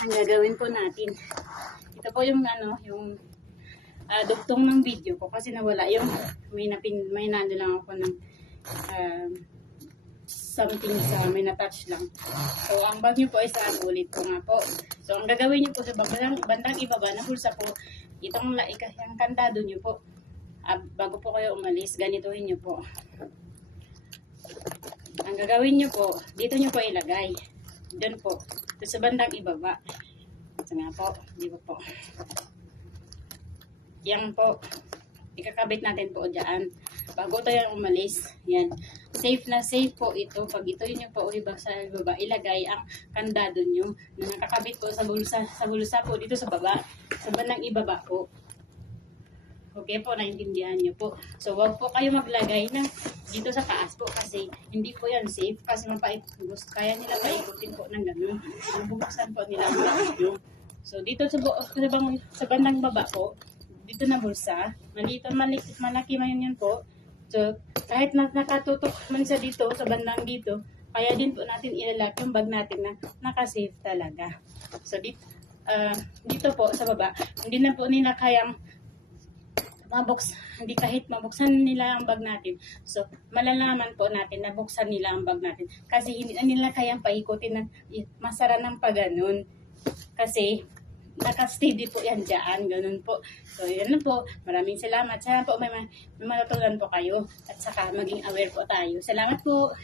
ang gagawin po natin. Ito po yung yung dugtong ng video ko kasi nawala yung may nando lang ako ng something sa may na-touch lang. So, ang bag nyo po ay saan ulit po nga po. So, ang gagawin nyo po sa bandang ibaba ng bulsa po, itong yung kantado nyo po. Bago po kayo umalis, ganituhin nyo po. Ang gagawin nyo po, dito nyo po ilagay. Doon po. Ito sa bandang ibaba. Ito nga po. Di ba po? Yan po. Ikakabit natin po dyan. Bago tayo umalis. Yan. Safe na safe po ito. Pag ito nyo po sa baba, ilagay ang kandado nyo na nakakabit po sa bulsa po dito sa baba. Sa bandang ibaba po. Okay po, naintindihan nyo po. So, wag po kayo maglagay na dito sa taas po kasi hindi po yan safe kasi kaya nila paikutin po ng gano'n. Bubuksan po nila ang video. So, dito sa bandang baba po, dito na bulsa, malaki man yun po. So, kahit nakatutok man sa dito, sa bandang dito, kaya din po natin ilalak yung bag natin na naka-safe talaga. So, dito po sa baba, hindi na po nila kayang hindi kahit mabuksan nila ang bag natin. So, malalaman po natin na buksan nila ang bag natin. Kasi hindi na nila kayang paikutin ng masara ng paganon. Kasi, naka-steady po yan dyan. Ganun po. So, yan lang po. Maraming salamat. Sana po may matutunan po kayo. At saka maging aware po tayo. Salamat po.